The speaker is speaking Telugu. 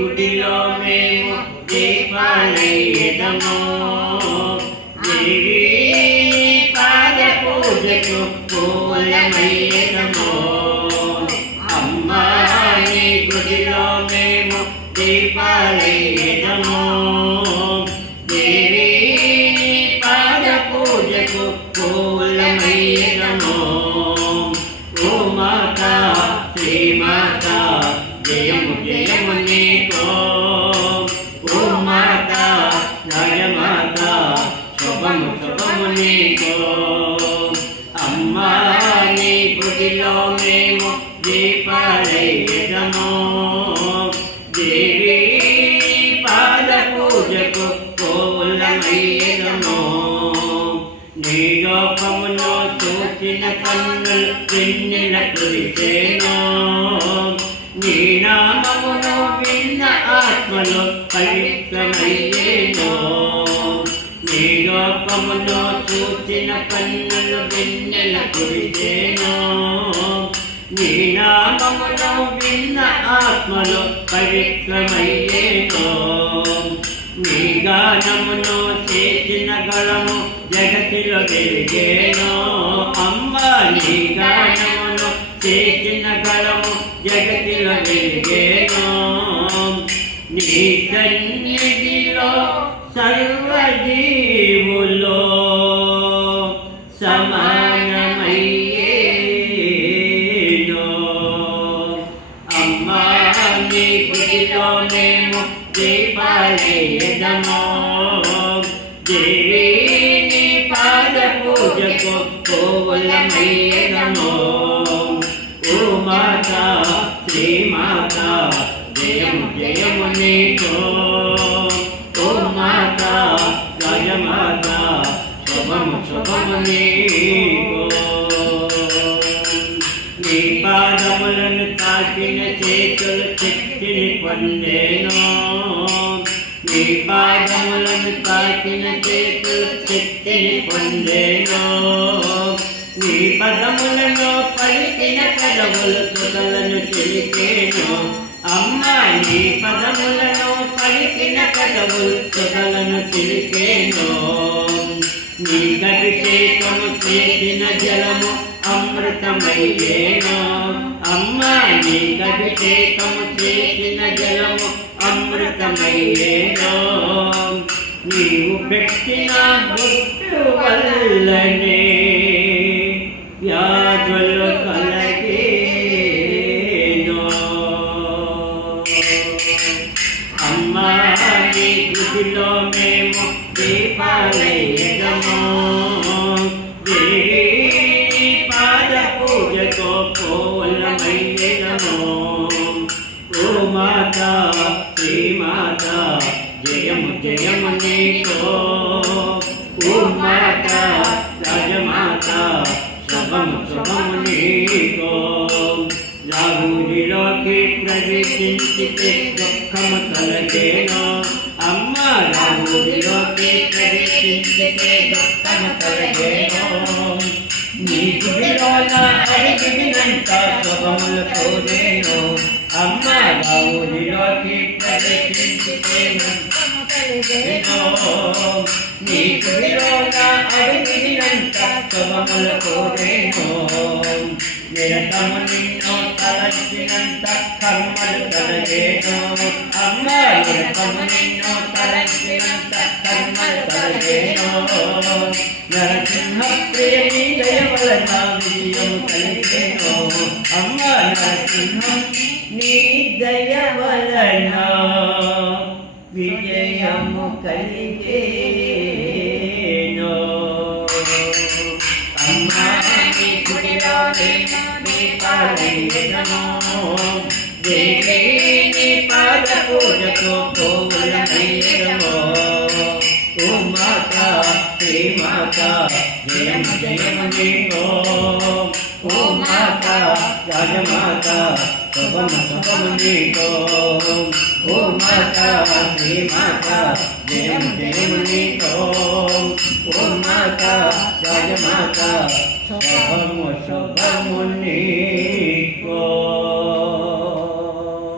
గుడిలో మేము దీపాలై పాద పూజకు పూలమయ్యదము అమ్మాయి గుడిలో మేము దీపాలై జయము నీకో ఓ మాత జయమాత శుభము శుభము నీకో. అమ్మా నీ గుడిలో మేము దీపాలయ్యదము దేవి పాద పూజకు పూలమయ్యదము నీ లోకములో చూచిన కన్నులు పిన్నెల కురిసేను. శ్రీనామమును విన్న ఆత్మలో పవిత్రమయ్యేనో నీ లోకములో చూచిన కన్నులు వెన్నెల కురిసేనో నీ నామమును విన్న ఆత్మలో పవిత్రమయ్యేనో నీ గానమును చేసిన గళము జగతిలో వెలిగేను. అమ్మ నీ గానమును చేసిన గళము జగతిలో వెలిగేను నీ సన్నిధిలో సర్వజీవులో సమానమయ్యేను. అమ్మా నీ గుడిలో మేము దీపాలేదమో దేవి నీ పాద పూజకు పూలమయ్యదమో మాత శ్రీ మాత జయం జయము నీకో ఓ మాత జయమాత శుభము శుభము నీకో నీ పాదములను తాకిన చేతులు చెక్కిని పొందేను. నీ పాదములను తాకిన చేతులు చెక్కిని పొందేను. నీ పదములను పదములు సుధలను చిలికేను. అమ్మా నీ పదములను పలికిన పదములు సుధలను తెలిపేను నీ అభిషేకము చేసిన జలము అమృతమయ్యేను అమ్మా నీ అభిషేకము చేసిన జలము అమృతమయ్యేను నీవు పెట్టిన గుట్టు వల్లనే యా మేము దీపాలయ్యదము పూజతో పూలమయ్యదము ఓ మాత శ్రీ మాత జయము జయము నీకో ఓ మాత రాజమాత శుభము శుభము నీకో రాహుడిలోకి ప్రవేశించితే దుఃఖము తొలగేను అమ్మ దుఃఖము తొలగేను నీ గుడిలోన అడిగినంత శుభములు కోరేను అమ్మ రాహుడిలోకి ప్రవేశించితే దుఃఖము నీ గుడిలోన అడిగినంత శుభములు కోరేను నిరతము నిన్ను తలచినంత కర్మలు తలగేను అమ్మ నిరతము నిన్ను తలచినంత నరసింహ ప్రేమి దయవలన విజయం కలిగేను అమ్మ నరసింహ నీ దయ విజయము కలిగేను అమ్మా నీ గుడిలో శ్రీ మాత జయమ జయమ నీకో ఓ మాత రాజమాత శుభమ శుభమ నీకో ఓ మాత శ్రీ మాత జయమ జయమ నీకో ఓ మాత రాజమాత శుభము శుభము నీకో